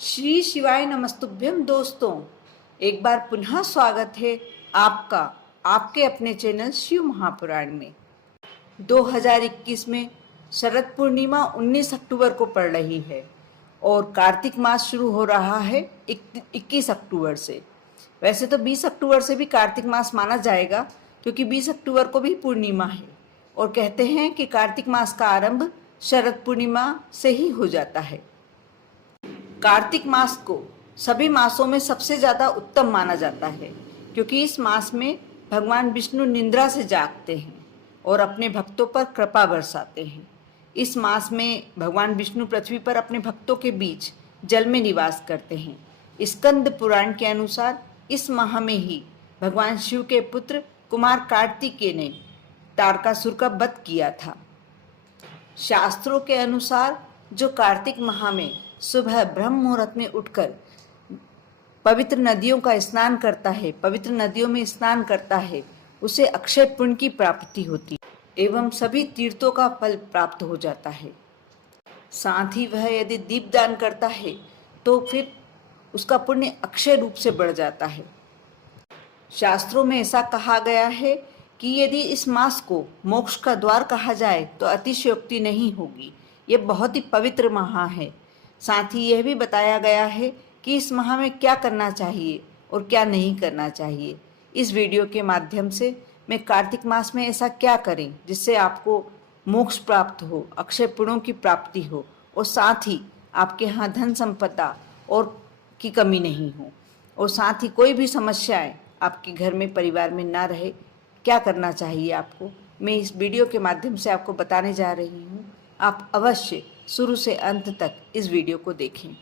श्री शिवाय नमस्तुभ्यम दोस्तों, एक बार पुनः स्वागत है आपका आपके अपने चैनल शिव महापुराण में। 2021 में शरद पूर्णिमा 19 अक्टूबर को पड़ रही है और कार्तिक मास शुरू हो रहा है 21 अक्टूबर से। वैसे तो 20 अक्टूबर से भी कार्तिक मास माना जाएगा, क्योंकि 20 अक्टूबर को भी पूर्णिमा है और कहते हैं कि कार्तिक मास का आरंभ शरद पूर्णिमा से ही हो जाता है। कार्तिक मास को सभी मासों में सबसे ज़्यादा उत्तम माना जाता है, क्योंकि इस मास में भगवान विष्णु निद्रा से जागते हैं और अपने भक्तों पर कृपा बरसाते हैं। इस मास में भगवान विष्णु पृथ्वी पर अपने भक्तों के बीच जल में निवास करते हैं। स्कंद पुराण के अनुसार इस माह में ही भगवान शिव के पुत्र कुमार कार्तिकेय ने तारकासुर का वध किया था। शास्त्रों के अनुसार जो कार्तिक माह में सुबह ब्रह्म मुहूर्त में उठकर पवित्र नदियों का स्नान करता है, पवित्र नदियों में स्नान करता है, उसे अक्षय पुण्य की प्राप्ति होती है एवं सभी तीर्थों का फल प्राप्त हो जाता है। साथ ही वह यदि दीपदान करता है तो फिर उसका पुण्य अक्षय रूप से बढ़ जाता है। शास्त्रों में ऐसा कहा गया है कि यदि इस मास को मोक्ष का द्वार कहा जाए तो अतिशयोक्ति नहीं होगी। ये बहुत ही पवित्र माह है। साथ ही यह भी बताया गया है कि इस माह में क्या करना चाहिए और क्या नहीं करना चाहिए। इस वीडियो के माध्यम से मैं कार्तिक मास में ऐसा क्या करें जिससे आपको मोक्ष प्राप्त हो, अक्षय पुण्यों की प्राप्ति हो और साथ ही आपके यहाँ धन संपदा और की कमी नहीं हो और साथ ही कोई भी समस्याएं आपके घर में परिवार में ना रहे, क्या करना चाहिए आपको, मैं इस वीडियो के माध्यम से आपको बताने जा रही हूँ। आप अवश्य शुरू से अंत तक इस वीडियो को देखें।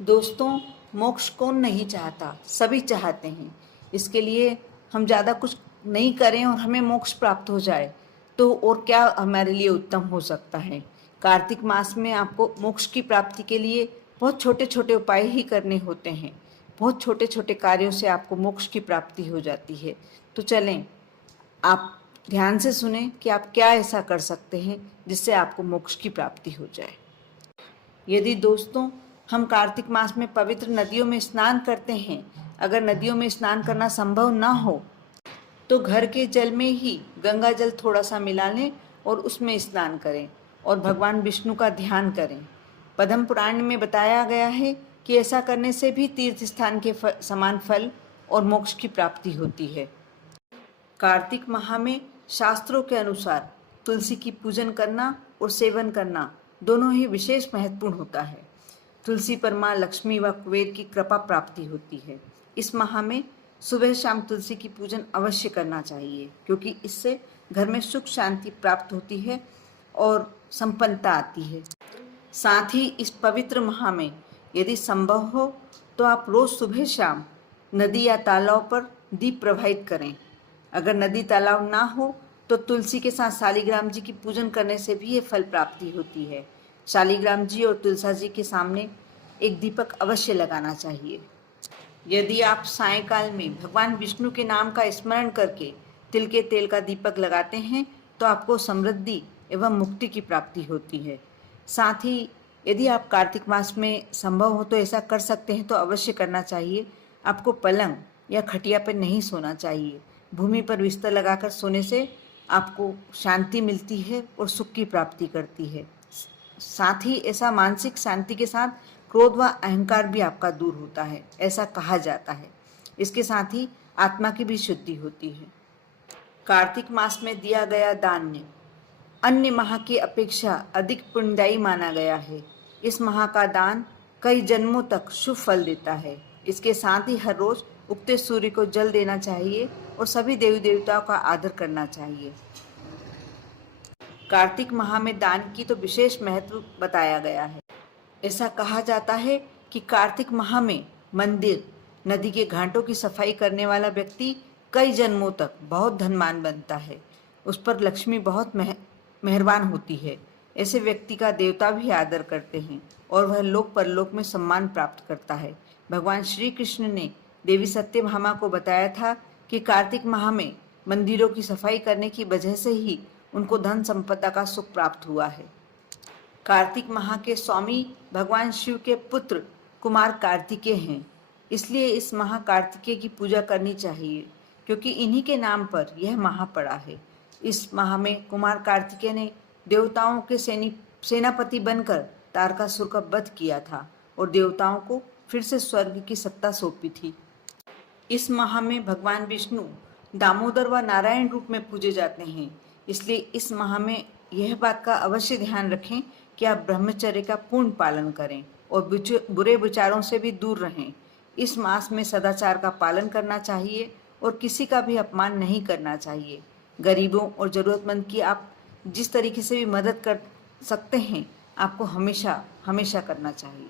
दोस्तों, मोक्ष कौन नहीं चाहता, सभी चाहते हैं। इसके लिए हम ज़्यादा कुछ नहीं करें और हमें मोक्ष प्राप्त हो जाए तो और क्या हमारे लिए उत्तम हो सकता है। कार्तिक मास में आपको मोक्ष की प्राप्ति के लिए बहुत छोटे छोटे उपाय ही करने होते हैं। बहुत छोटे छोटे कार्यों से आपको मोक्ष की प्राप्ति हो जाती है। तो चलें, आप ध्यान से सुने कि आप क्या ऐसा कर सकते हैं जिससे आपको मोक्ष की प्राप्ति हो जाए। यदि दोस्तों हम कार्तिक मास में पवित्र नदियों में स्नान करते हैं, अगर नदियों में स्नान करना संभव ना हो तो घर के जल में ही गंगा जल थोड़ा सा मिला लें और उसमें स्नान करें और भगवान विष्णु का ध्यान करें। पद्म पुराण में बताया गया है कि ऐसा करने से भी तीर्थ स्थान के समान फल और मोक्ष की प्राप्ति होती है। कार्तिक माह में शास्त्रों के अनुसार तुलसी की पूजन करना और सेवन करना दोनों ही विशेष महत्वपूर्ण होता है। तुलसी पर माँ लक्ष्मी व कुबेर की कृपा प्राप्ति होती है। इस माह में सुबह शाम तुलसी की पूजन अवश्य करना चाहिए, क्योंकि इससे घर में सुख शांति प्राप्त होती है और संपन्नता आती है। साथ ही इस पवित्र माह में यदि संभव हो तो आप रोज सुबह शाम नदी या तालाब पर दीप प्रवाहित करें। अगर नदी तालाब ना हो तो तुलसी के साथ शालिग्राम जी की पूजन करने से भी ये फल प्राप्ति होती है। शालिग्राम जी और तुलसा जी के सामने एक दीपक अवश्य लगाना चाहिए। यदि आप सायंकाल में भगवान विष्णु के नाम का स्मरण करके तिल के तेल का दीपक लगाते हैं तो आपको समृद्धि एवं मुक्ति की प्राप्ति होती है। साथ ही यदि आप कार्तिक मास में संभव हो तो ऐसा कर सकते हैं तो अवश्य करना चाहिए। आपको पलंग या खटिया पर नहीं सोना चाहिए। भूमि पर बिस्तर लगाकर सोने से आपको शांति मिलती है और सुख की प्राप्ति करती है। साथ ही ऐसा मानसिक शांति के साथ क्रोध व अहंकार भी आपका दूर होता है, ऐसा कहा जाता है। इसके साथ ही आत्मा की भी शुद्धि होती है। कार्तिक मास में दिया गया दान अन्य माह की अपेक्षा अधिक पुण्यदायी माना गया है। इस माह का दान कई जन्मों तक शुभ फल देता है। इसके साथ ही हर रोज उगते सूर्य को जल देना चाहिए और सभी देवी देवताओं का आदर करना चाहिए। कार्तिक माह में दान की तो विशेष महत्व बताया गया है। ऐसा कहा जाता है कि कार्तिक माह में मंदिर, नदी के घाटों की सफाई करने वाला व्यक्ति कई जन्मों तक बहुत धनवान बनता है। उस पर लक्ष्मी बहुत मेहरबान होती है। ऐसे व्यक्ति का देवता भी आदर करते हैं और वह लोक परलोक में सम्मान प्राप्त करता है। भगवान श्री कृष्ण ने देवी सत्यभामा को बताया था कि कार्तिक माह में मंदिरों की सफाई करने की वजह से ही उनको धन संपदा का सुख प्राप्त हुआ है। कार्तिक माह के स्वामी भगवान शिव के पुत्र कुमार कार्तिकेय हैं, इसलिए इस माह कार्तिकेय की पूजा करनी चाहिए, क्योंकि इन्हीं के नाम पर यह माह पड़ा है। इस माह में कुमार कार्तिकेय ने देवताओं के सेनापति बनकर तारकासुर का वध किया था और देवताओं को फिर से स्वर्ग की सत्ता सौंपी थी। इस माह में भगवान विष्णु दामोदर व नारायण रूप में पूजे जाते हैं, इसलिए इस माह में यह बात का अवश्य ध्यान रखें कि आप ब्रह्मचर्य का पूर्ण पालन करें और बुरे विचारों से भी दूर रहें। इस मास में सदाचार का पालन करना चाहिए और किसी का भी अपमान नहीं करना चाहिए। गरीबों और ज़रूरतमंद की आप जिस तरीके से भी मदद कर सकते हैं, आपको हमेशा हमेशा करना चाहिए।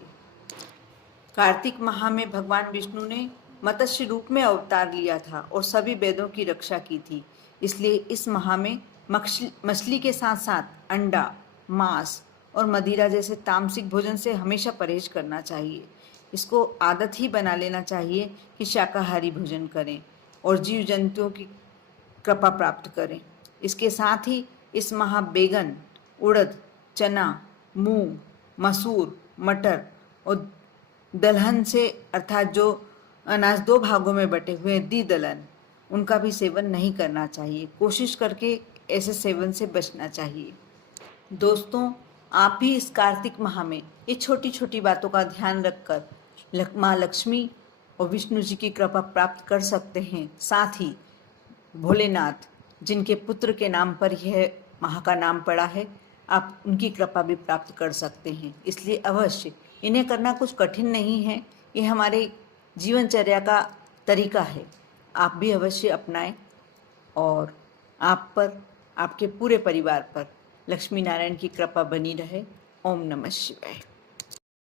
कार्तिक माह में भगवान विष्णु ने मत्स्य रूप में अवतार लिया था और सभी वेदों की रक्षा की थी, इसलिए इस माह में मछली के साथ साथ अंडा, मांस और मदिरा जैसे तामसिक भोजन से हमेशा परहेज करना चाहिए। इसको आदत ही बना लेना चाहिए कि शाकाहारी भोजन करें और जीव जंतुओं की कृपा प्राप्त करें। इसके साथ ही इस माह बैगन, उड़द, चना, मूंग, मसूर, मटर और दलहन से अर्थात जो अनाज दो भागों में बटे हुए द्विदलन, उनका भी सेवन नहीं करना चाहिए। कोशिश करके ऐसे सेवन से बचना चाहिए। दोस्तों, आप भी इस कार्तिक माह में ये छोटी छोटी बातों का ध्यान रखकर माँ लक्ष्मी और विष्णु जी की कृपा प्राप्त कर सकते हैं। साथ ही भोलेनाथ, जिनके पुत्र के नाम पर यह माह का नाम पड़ा है, आप उनकी कृपा भी प्राप्त कर सकते हैं। इसलिए अवश्य इन्हें करना कुछ कठिन नहीं है, ये हमारे जीवनचर्या का तरीका है। आप भी अवश्य अपनाएं और आप पर, आपके पूरे परिवार पर लक्ष्मी नारायण की कृपा बनी रहे। ओम नमः शिवाय।